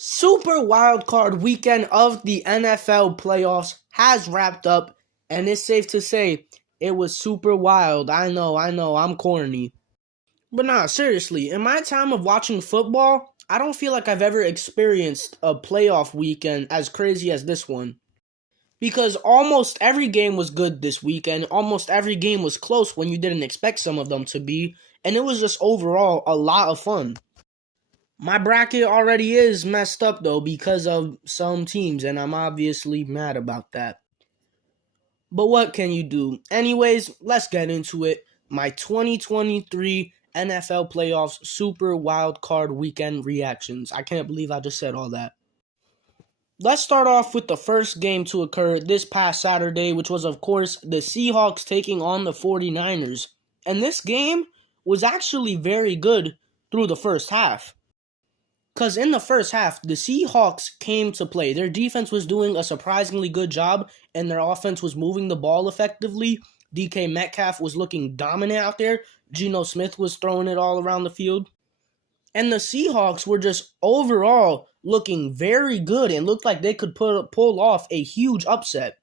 Super wild card weekend of the NFL playoffs has wrapped up, and it's safe to say it was super wild. I know, I'm corny. But nah, seriously, in my time of watching football, I don't feel like I've ever experienced a playoff weekend as crazy as this one. Because almost every game was good this weekend, almost every game was close when you didn't expect some of them to be, and it was just overall a lot of fun. My bracket already is messed up though because of some teams, and I'm obviously mad about that. But what can you do? Anyways, let's get into it. My 2023 NFL Playoffs Super Wild Card Weekend reactions. I can't believe I just said all that. Let's start off with the first game to occur this past Saturday, which was, of course, the Seahawks taking on the 49ers. And this game was actually very good through the first half. Because in the first half, the Seahawks came to play. Their defense was doing a surprisingly good job, and their offense was moving the ball effectively. DK Metcalf was looking dominant out there. Geno Smith was throwing it all around the field. And the Seahawks were just overall looking very good and looked like they could pull off a huge upset.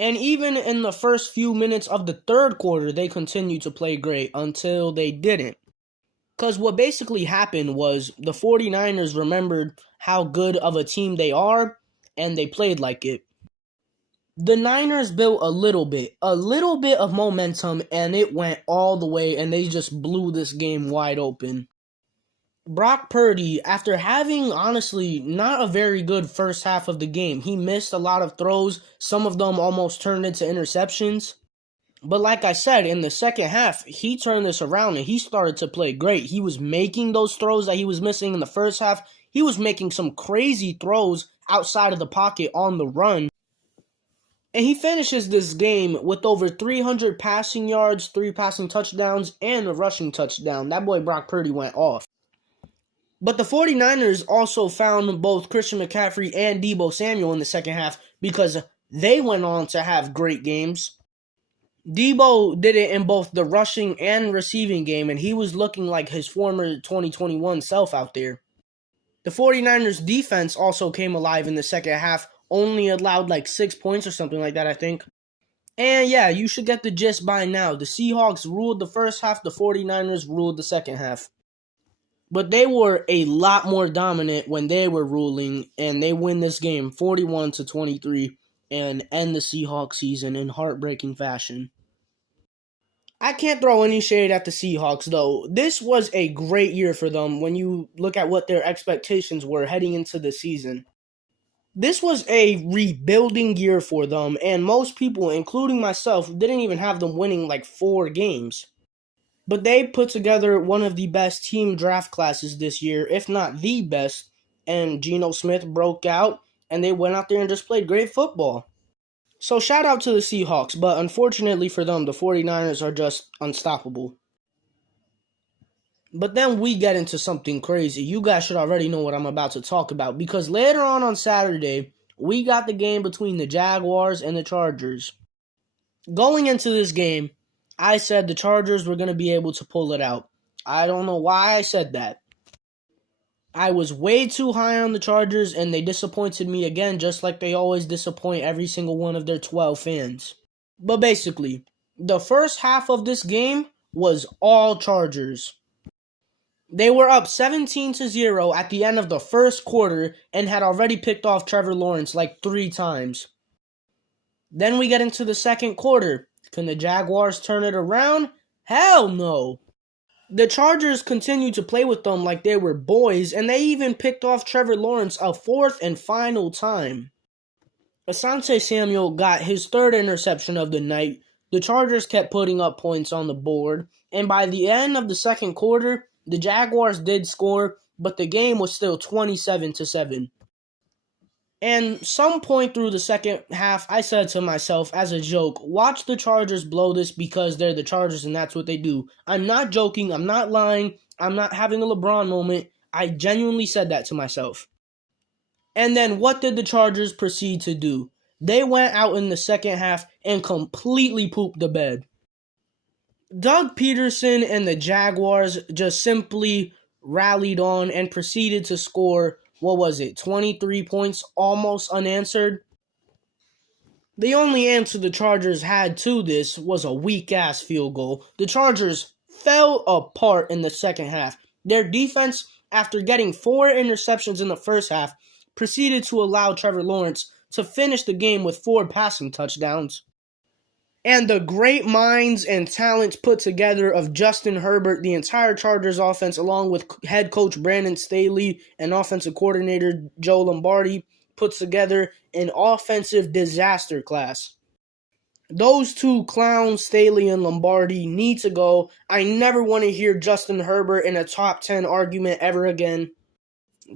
And even in the first few minutes of the third quarter, they continued to play great until they didn't. Because what basically happened was the 49ers remembered how good of a team they are, and they played like it. The Niners built a little bit of momentum, and it went all the way, and they just blew this game wide open. Brock Purdy, after having, honestly, not a very good first half of the game, he missed a lot of throws. Some of them almost turned into interceptions. But like I said, in the second half, he turned this around and he started to play great. He was making those throws that he was missing in the first half. He was making some crazy throws outside of the pocket on the run. And he finishes this game with over 300 passing yards, 3 passing touchdowns, and a rushing touchdown. That boy Brock Purdy went off. But the 49ers also found both Christian McCaffrey and Deebo Samuel in the second half because they went on to have great games. Deebo did it in both the rushing and receiving game, and he was looking like his former 2021 self out there. The 49ers defense also came alive in the second half, only allowed like 6 points or something like that, I think. And yeah, you should get the gist by now. The Seahawks ruled the first half, the 49ers ruled the second half. But they were a lot more dominant when they were ruling, and they win this game 41-23 and end the Seahawks season in heartbreaking fashion. I can't throw any shade at the Seahawks, though. This was a great year for them when you look at what their expectations were heading into the season. This was a rebuilding year for them, and most people, including myself, didn't even have them winning like 4 games. But they put together one of the best team draft classes this year, if not the best, and Geno Smith broke out, and they went out there and just played great football. So shout out to the Seahawks, but unfortunately for them, the 49ers are just unstoppable. But then we get into something crazy. You guys should already know what I'm about to talk about, because later on Saturday, we got the game between the Jaguars and the Chargers. Going into this game, I said the Chargers were going to be able to pull it out. I don't know why I said that. I was way too high on the Chargers, and they disappointed me again, just like they always disappoint every single one of their 12 fans. But basically, the first half of this game was all Chargers. They were up 17-0 at the end of the first quarter and had already picked off Trevor Lawrence like 3 times. Then we get into the second quarter. Can the Jaguars turn it around? Hell no. The Chargers continued to play with them like they were boys, and they even picked off Trevor Lawrence a 4th and final time. Asante Samuel got his 3rd interception of the night. The Chargers kept putting up points on the board, and by the end of the second quarter, the Jaguars did score, but the game was still 27-7. And some point through the second half, I said to myself as a joke, watch the Chargers blow this because they're the Chargers and that's what they do. I'm not joking. I'm not lying. I'm not having a LeBron moment. I genuinely said that to myself. And then what did the Chargers proceed to do? They went out in the second half and completely pooped the bed. Doug Peterson and the Jaguars just simply rallied on and proceeded to score what was it, 23 points almost unanswered. The only answer the Chargers had to this was a weak-ass field goal. The Chargers fell apart in the second half. Their defense, after getting 4 interceptions in the first half, proceeded to allow Trevor Lawrence to finish the game with 4 passing touchdowns. And the great minds and talents put together of Justin Herbert, the entire Chargers offense, along with head coach Brandon Staley and offensive coordinator Joe Lombardi, puts together an offensive disaster class. Those two clowns, Staley and Lombardi, need to go. I never want to hear Justin Herbert in a top 10 argument ever again.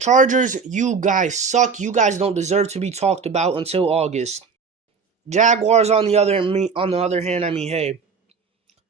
Chargers, you guys suck. You guys don't deserve to be talked about until August. Jaguars, on the other hand, I mean, hey,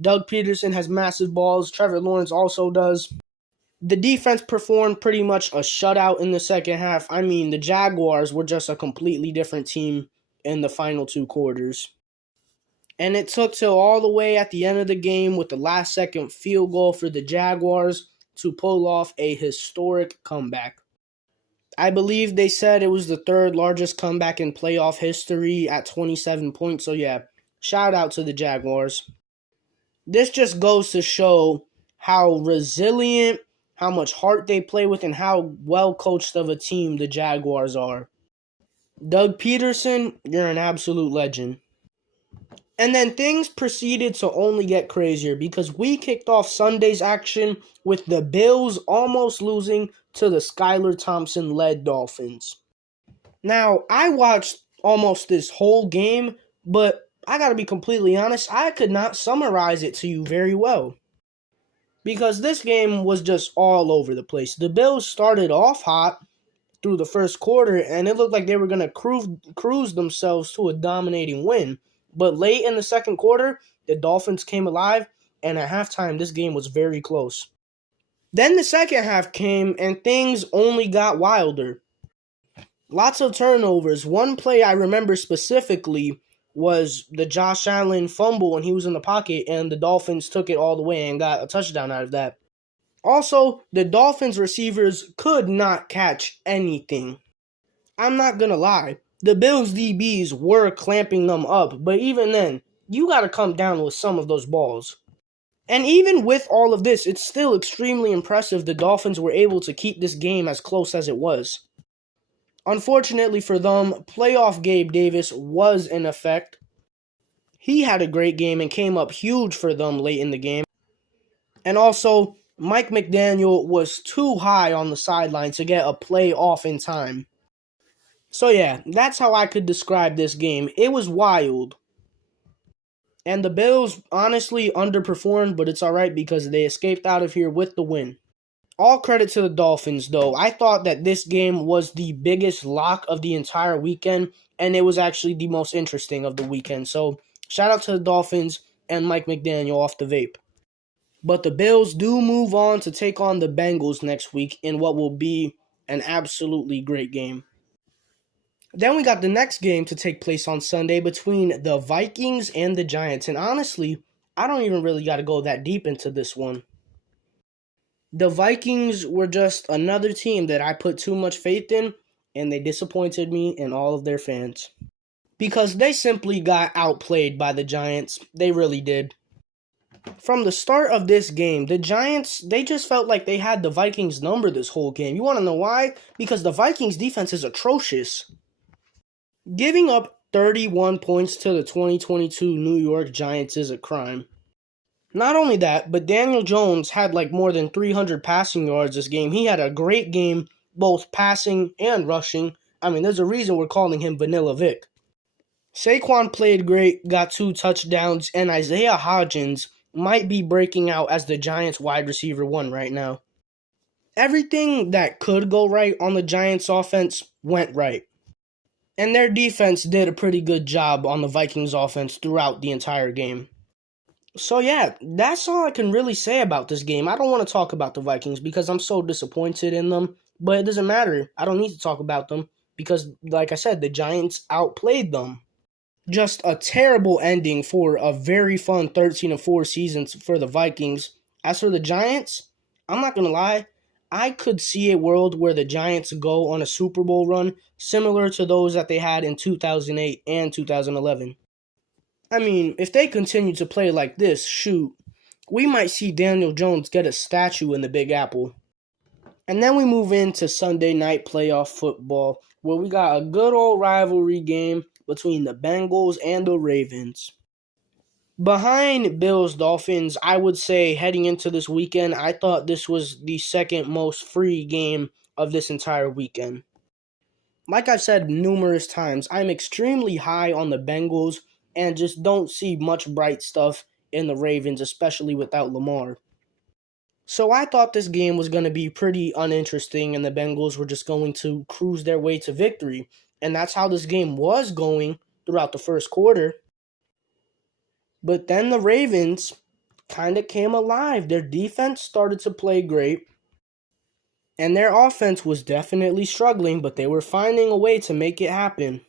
Doug Peterson has massive balls. Trevor Lawrence also does. The defense performed pretty much a shutout in the second half. I mean, the Jaguars were just a completely different team in the final 2 quarters. And it took till all the way at the end of the game with the last-second field goal for the Jaguars to pull off a historic comeback. I believe they said it was the 3rd largest comeback in playoff history at 27 points. So yeah, shout out to the Jaguars. This just goes to show how resilient, how much heart they play with, and how well coached of a team the Jaguars are. Doug Peterson, you're an absolute legend. And then things proceeded to only get crazier because we kicked off Sunday's action with the Bills almost losing to the Skylar Thompson-led Dolphins. Now, I watched almost this whole game, but I gotta be completely honest, I could not summarize it to you very well. Because this game was just all over the place. The Bills started off hot through the first quarter, and it looked like they were going to cruise themselves to a dominating win. But late in the second quarter, the Dolphins came alive, and at halftime, this game was very close. Then the second half came, and things only got wilder. Lots of turnovers. One play I remember specifically was the Josh Allen fumble when he was in the pocket, and the Dolphins took it all the way and got a touchdown out of that. Also, the Dolphins receivers could not catch anything. I'm not gonna lie. The Bills DBs were clamping them up, but even then, you gotta come down with some of those balls. And even with all of this, it's still extremely impressive the Dolphins were able to keep this game as close as it was. Unfortunately for them, playoff Gabe Davis was in effect. He had a great game and came up huge for them late in the game. And also, Mike McDaniel was too high on the sideline to get a play off in time. So yeah, that's how I could describe this game. It was wild. And the Bills honestly underperformed, but it's alright because they escaped out of here with the win. All credit to the Dolphins, though. I thought that this game was the biggest lock of the entire weekend, and it was actually the most interesting of the weekend. So, shout out to the Dolphins and Mike McDaniel off the vape. But the Bills do move on to take on the Bengals next week in what will be an absolutely great game. Then we got the next game to take place on Sunday between the Vikings and the Giants. And honestly, I don't even really got to go that deep into this one. The Vikings were just another team that I put too much faith in, and they disappointed me and all of their fans. Because they simply got outplayed by the Giants. They really did. From the start of this game, the Giants, they just felt like they had the Vikings number this whole game. You want to know why? Because the Vikings defense is atrocious. Giving up 31 points to the 2022 New York Giants is a crime. Not only that, but Daniel Jones had like more than 300 passing yards this game. He had a great game, both passing and rushing. I mean, there's a reason we're calling him Vanilla Vic. Saquon played great, got 2 touchdowns, and Isaiah Hodgins might be breaking out as the Giants wide receiver 1 right now. Everything that could go right on the Giants offense went right. And their defense did a pretty good job on the Vikings offense throughout the entire game. So yeah, that's all I can really say about this game. I don't want to talk about the Vikings because I'm so disappointed in them, but it doesn't matter. I don't need to talk about them because, like I said, the Giants outplayed them. Just a terrible ending for a very fun 13-4 season for the Vikings. As for the Giants, I'm not going to lie, I could see a world where the Giants go on a Super Bowl run similar to those that they had in 2008 and 2011. I mean, if they continue to play like this, shoot, we might see Daniel Jones get a statue in the Big Apple. And then we move into Sunday night playoff football, where we got a good old rivalry game between the Bengals and the Ravens. Behind Bills Dolphins, I would say heading into this weekend, I thought this was the second most free game of this entire weekend. Like I've said numerous times, I'm extremely high on the Bengals and just don't see much bright stuff in the Ravens, especially without Lamar. So I thought this game was going to be pretty uninteresting and the Bengals were just going to cruise their way to victory. And that's how this game was going throughout the first quarter. But then the Ravens kind of came alive. Their defense started to play great. And their offense was definitely struggling, but they were finding a way to make it happen.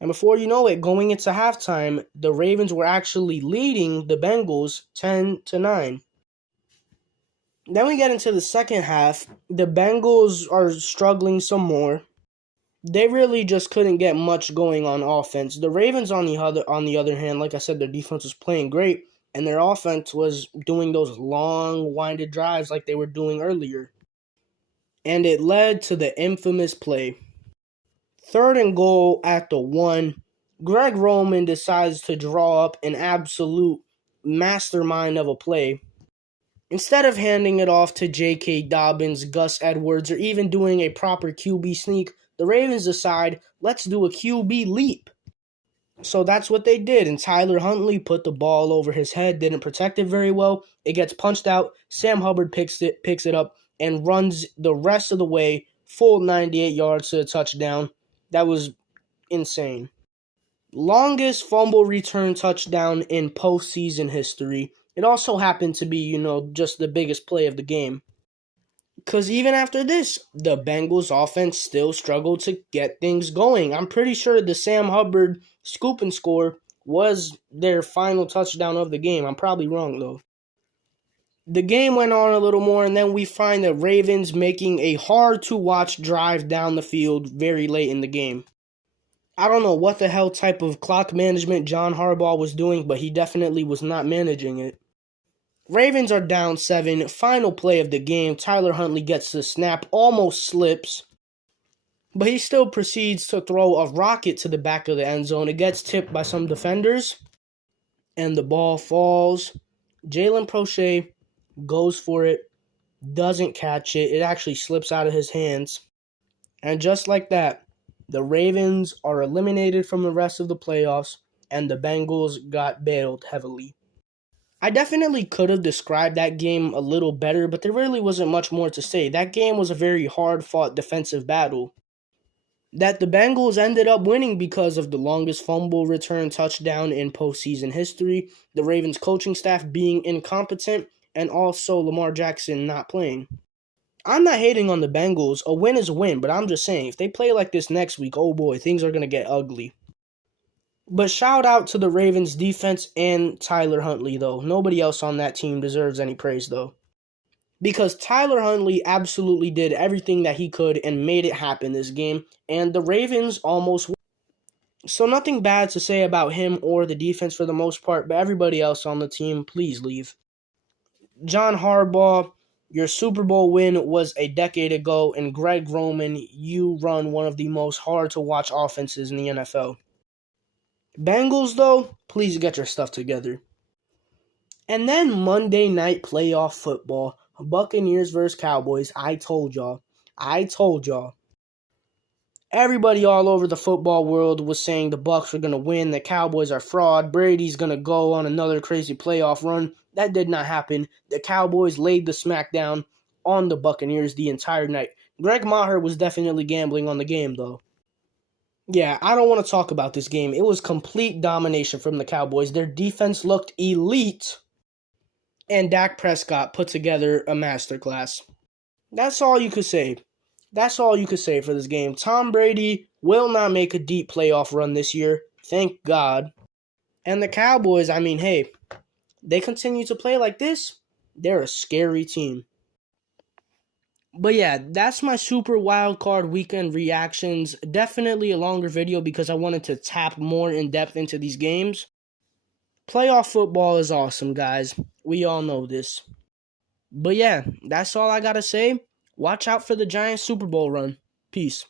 And before you know it, going into halftime, the Ravens were actually leading the Bengals 10-9. Then we get into the second half. The Bengals are struggling some more. They really just couldn't get much going on offense. The Ravens, on the other hand, like I said, their defense was playing great, and their offense was doing those long, winded drives like they were doing earlier. And it led to the infamous play. 3rd and goal at the 1. Greg Roman decides to draw up an absolute mastermind of a play. Instead of handing it off to J.K. Dobbins, Gus Edwards, or even doing a proper QB sneak, the Ravens decide, let's do a QB leap. So that's what they did, and Tyler Huntley put the ball over his head, didn't protect it very well. It gets punched out. Sam Hubbard picks it up, and runs the rest of the way, full 98 yards to a touchdown. That was insane. Longest fumble return touchdown in postseason history. It also happened to be, just the biggest play of the game. Because even after this, the Bengals offense still struggled to get things going. I'm pretty sure the Sam Hubbard scoop and score was their final touchdown of the game. I'm probably wrong, though. The game went on a little more, and then we find the Ravens making a hard-to-watch drive down the field very late in the game. I don't know what the hell type of clock management John Harbaugh was doing, but he definitely was not managing it. Ravens are down 7. Final play of the game. Tyler Huntley gets the snap, almost slips, but he still proceeds to throw a rocket to the back of the end zone. It gets tipped by some defenders, and the ball falls. Jalen Prochet goes for it, doesn't catch it. It actually slips out of his hands. And just like that, the Ravens are eliminated from the rest of the playoffs, and the Bengals got bailed heavily. I definitely could have described that game a little better, but there really wasn't much more to say. That game was a very hard-fought defensive battle that the Bengals ended up winning because of the longest fumble return touchdown in postseason history, the Ravens coaching staff being incompetent, and also Lamar Jackson not playing. I'm not hating on the Bengals. A win is a win, but I'm just saying, if they play like this next week, oh boy, things are going to get ugly. But shout out to the Ravens defense and Tyler Huntley, though. Nobody else on that team deserves any praise, though. Because Tyler Huntley absolutely did everything that he could and made it happen this game, and the Ravens almost won. So nothing bad to say about him or the defense for the most part, but everybody else on the team, please leave. John Harbaugh, your Super Bowl win was a decade ago, and Greg Roman, you run one of the most hard-to-watch offenses in the NFL. Bengals, though, please get your stuff together. And then Monday night playoff football, Buccaneers versus Cowboys. I told y'all. Everybody all over the football world was saying the Bucs were going to win, the Cowboys are fraud, Brady's going to go on another crazy playoff run. That did not happen. The Cowboys laid the smackdown on the Buccaneers the entire night. Greg Maher was definitely gambling on the game, though. Yeah, I don't want to talk about this game. It was complete domination from the Cowboys. Their defense looked elite, and Dak Prescott put together a masterclass. That's all you could say. That's all you could say for this game. Tom Brady will not make a deep playoff run this year. Thank God. And the Cowboys, hey, they continue to play like this, they're a scary team. But yeah, that's my super wild card weekend reactions. Definitely a longer video because I wanted to tap more in depth into these games. Playoff football is awesome, guys. We all know this. But yeah, that's all I gotta say. Watch out for the Giants Super Bowl run. Peace.